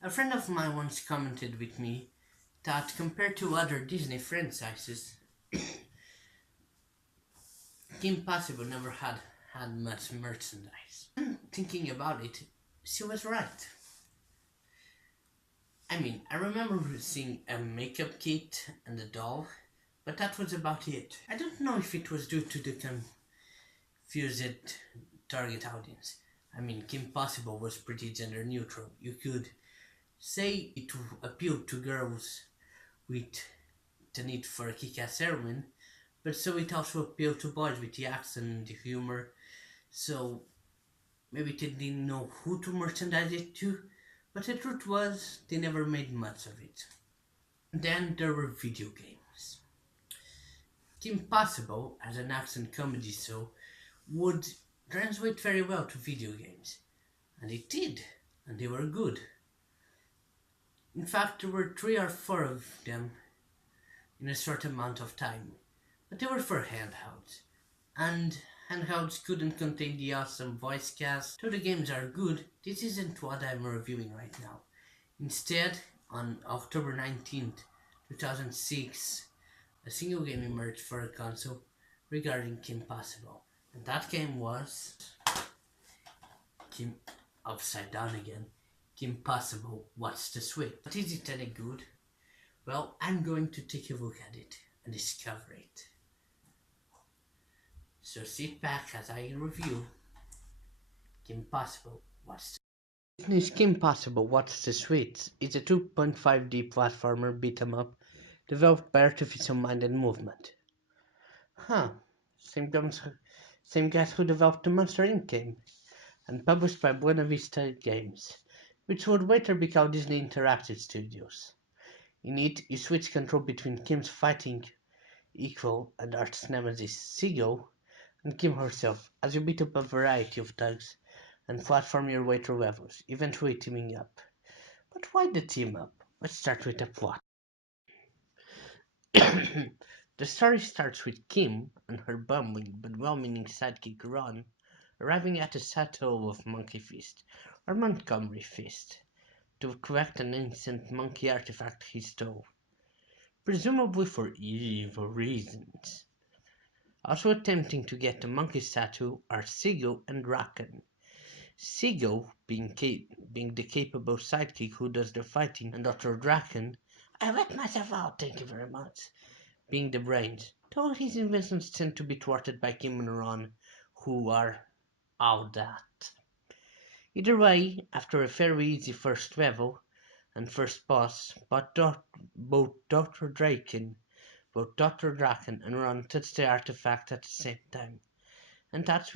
A friend of mine once commented with me that compared to other Disney franchises, Kim Possible never had much merchandise. Thinking about it, she was right. I mean, I remember seeing a makeup kit and a doll, but that was about it. I don't know if it was due to the confused target audience. I mean, Kim Possible was pretty gender neutral. You could say it appealed to girls with the need for a kick-ass heroine, but so it also appealed to boys with the accent and the humor. So maybe they didn't know who to merchandise it to, but the truth was they never made much of it. Then there were video games. Kim Possible, as an action comedy show, would translate very well to video games, and it did, and they were good. In fact, there were 3 or 4 of them in a short amount of time, but they were for handhelds, and handhelds couldn't contain the awesome voice cast. Though the games are good, this isn't what I'm reviewing right now. Instead, on October 19th, 2006, a single game emerged for a console regarding Kim Possible, and that game was Kim Upside Down Again. Kim Possible, What's the Switch? But is it any good? Well, I'm going to take a look at it and discover it. So sit back as I review Kim Possible, What's the Disney's Kim Possible, What's the Switch is a 2.5D platformer beat 'em up developed by Artificial Mind and Movement. Huh, same guys, same guys who developed the Monster Inc. game, and published by Buena Vista Games, which would later become Disney Interactive Studios. In it, you switch control between Kim's fighting equal and arch nemesis Seagull and Kim herself as you beat up a variety of thugs and platform your way through levels, eventually teaming up. But why the team up? Let's start with the plot. The story starts with Kim and her bumbling but well-meaning sidekick Ron arriving at the chateau of Monkey Fist, or Montgomery Fist, to collect an ancient monkey artifact he stole, presumably for evil reasons. Also attempting to get the monkey statue are Seagull and Draken. Seagull being the capable sidekick who does the fighting, and Dr. Draken, I let myself out, thank you very much, being the brains, though his inventions tend to be thwarted by Kim and Ron, who are all that. Either way, after a fairly easy first level and first boss, both Dr. Draken and Ron touch the artifact at the same time, and that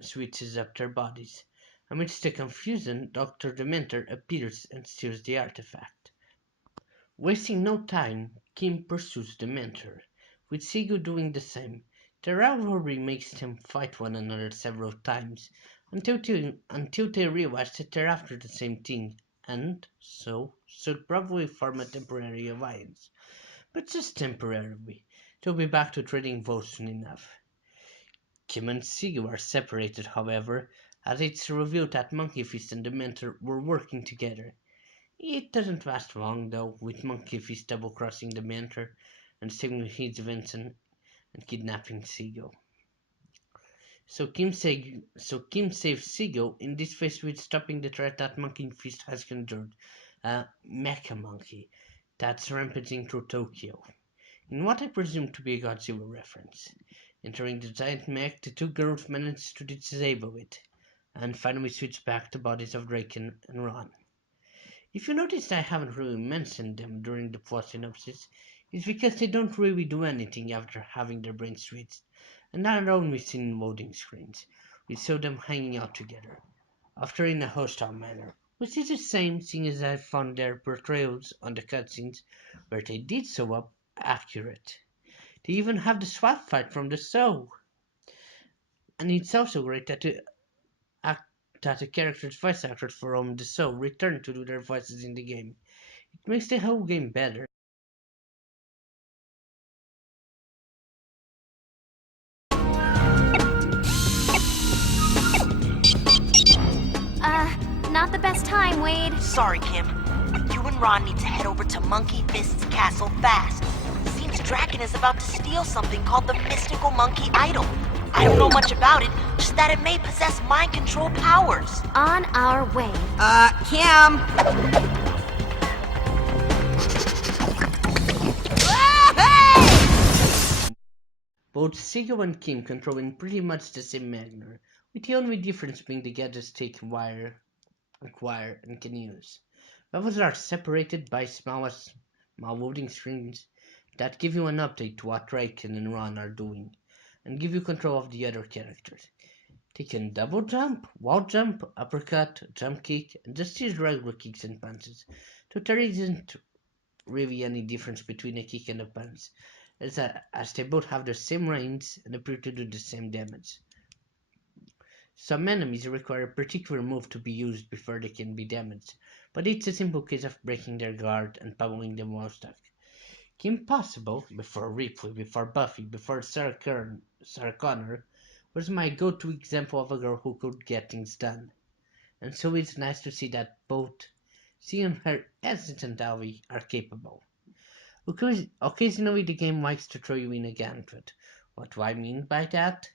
switches up their bodies. Amidst the confusion, Dr. Dementor appears and steals the artifact. Wasting no time, Kim pursues Dementor, with Seagull doing the same. The rivalry makes them fight one another several times, until they realize that they're after the same thing, and so should probably form a temporary alliance. But just temporarily. They'll be back to trading votes soon enough. Kim and Seagull are separated, however, as it's revealed that Monkey Fist and Dementor were working together. It doesn't last long, though, with Monkey Fist double-crossing Dementor and stealing his invention and kidnapping Seagull. So Kim saves Seagull, in this phase with stopping the threat that Monkey Fist has conjured, a mecha monkey that's rampaging through Tokyo, in what I presume to be a Godzilla reference. Entering the giant mech, the two girls manage to disable it, and finally switch back the bodies of Draken and Ron. If you noticed I haven't really mentioned them during the plot synopsis, it's because they don't really do anything after having their brains switched, and are only seen in loading screens. We saw them hanging out together, often in a hostile manner, which is the same seeing as I found their portrayals on the cutscenes where they did show up accurate. They even have the swap fight from the show. And it's also great that the characters' voice actors from the show return to do their voices in the game. It makes the whole game better. Not the best time, Wade. Sorry, Kim. You and Ron need to head over to Monkey Fist's castle fast. Seems Draken is about to steal something called the mystical monkey idol. I don't know much about it, just that it may possess mind control powers. On our way. Kim! Both Sigo and Kim control in pretty much the same manner, with the only difference being the gadgets they can acquire and can use. Levels are separated by small loading screens that give you an update to what Draken and Ron are doing, and give you control of the other characters. They can double jump, wall jump, uppercut, jump kick, and just use regular kicks and punches, so there isn't really any difference between a kick and a punch, as they both have the same range and appear to do the same damage. Some enemies require a particular move to be used before they can be damaged, but it's a simple case of breaking their guard and pummeling them while stuck. Kim Possible, before Ripley, before Buffy, before Sarah Connor, was my go-to example of a girl who could get things done. And so it's nice to see that both she and her hesitant Alvy are capable. Occasionally the game likes to throw you in a gauntlet. What do I mean by that?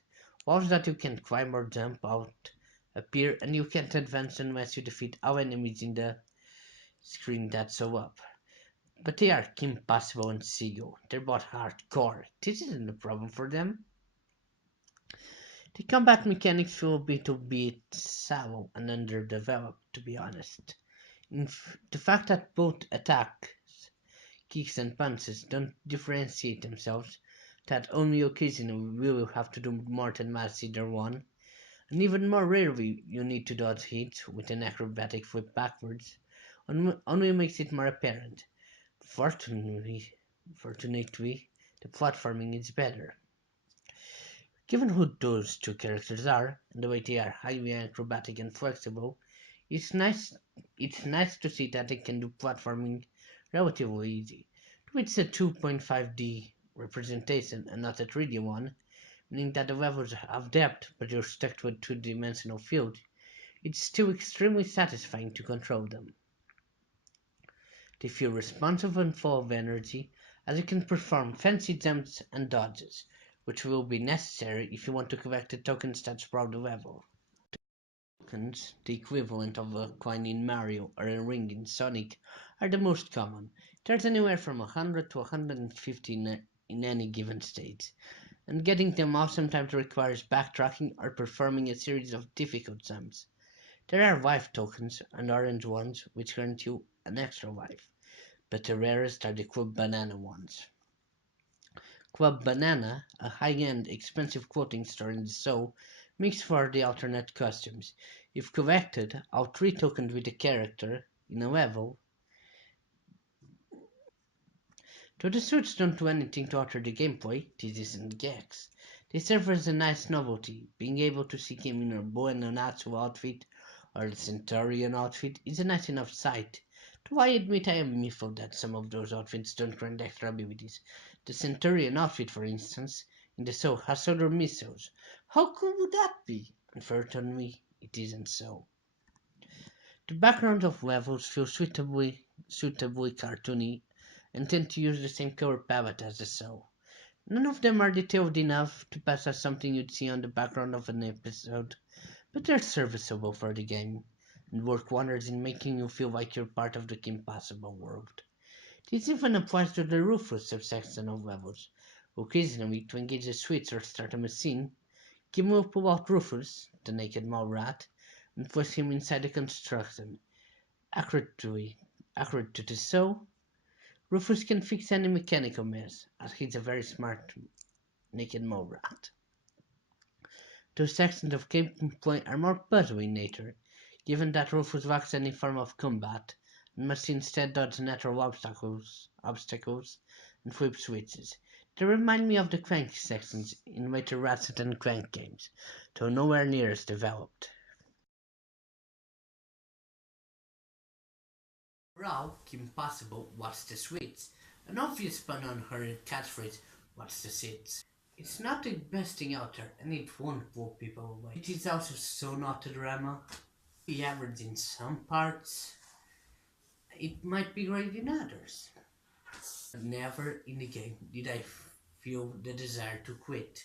Walls that you can climb or jump out appear, and you can't advance unless you defeat all enemies in the screen that show up. But they are Kim Possible and Sigo. They're both hardcore. This isn't a problem for them. The combat mechanics feel a bit shallow and underdeveloped, to be honest. The fact that both attacks, kicks and punches don't differentiate themselves, that only occasionally will you have to do more than match either one, and even more rarely you need to dodge hits with an acrobatic flip backwards, only makes it more apparent. Fortunately, the platforming is better. Given who those two characters are, and the way they are highly acrobatic and flexible, it's nice to see that they can do platforming relatively easy. It's a 2.5D representation and not a 3D one, meaning that the levels have depth but you're stuck to a two-dimensional field. It's still extremely satisfying to control them. They feel responsive and full of energy, as you can perform fancy jumps and dodges, which will be necessary if you want to collect the tokens that sprawl the level. Tokens, the equivalent of a coin in Mario or a ring in Sonic, are the most common. There's anywhere from 100 to 150 in any given state, and getting them all sometimes requires backtracking or performing a series of difficult jumps. There are life tokens and orange ones which grant you an extra life, but the rarest are the Club Banana ones. Club Banana, a high-end, expensive clothing store in the show, makes for the alternate costumes. If collected, all 3 tokens with a character in a level. Though the suits don't do anything to alter the gameplay, this isn't gags. They serve as a nice novelty. Being able to see Kim in her bow and Natsu outfit or the Centurion outfit is a nice enough sight. Though I admit I am miffed that some of those outfits don't grant extra abilities. The Centurion outfit, for instance, in the show has solar missiles. How cool would that be? Unfortunately, it isn't so. The backgrounds of levels feel suitably cartoony and tend to use the same color palette as the show. None of them are detailed enough to pass as something you'd see on the background of an episode, but they're serviceable for the game, and work wonders in making you feel like you're part of the Kim Possible world. This even applies to the Rufus subsection of levels. Occasionally, to engage a switch or start a machine, Kim will pull out Rufus, the naked mole rat, and place him inside the construction. Accurate to the show, Rufus can fix any mechanical mess, as he's a very smart naked mole rat. Those sections of gameplay are more puzzle in nature, given that Rufus lacks any form of combat, and must instead dodge natural obstacles and flip switches. They remind me of the Crank sections in later Ratchet and Crank games, though nowhere near as developed. Overall, Kim Possible, what's the switch? An obvious pun on her catchphrase, what's the sits? It's not the best thing out there, and it won't blow people away. It is also so not a drama. Be average in some parts. it might be great in others. But never in the game did I feel the desire to quit.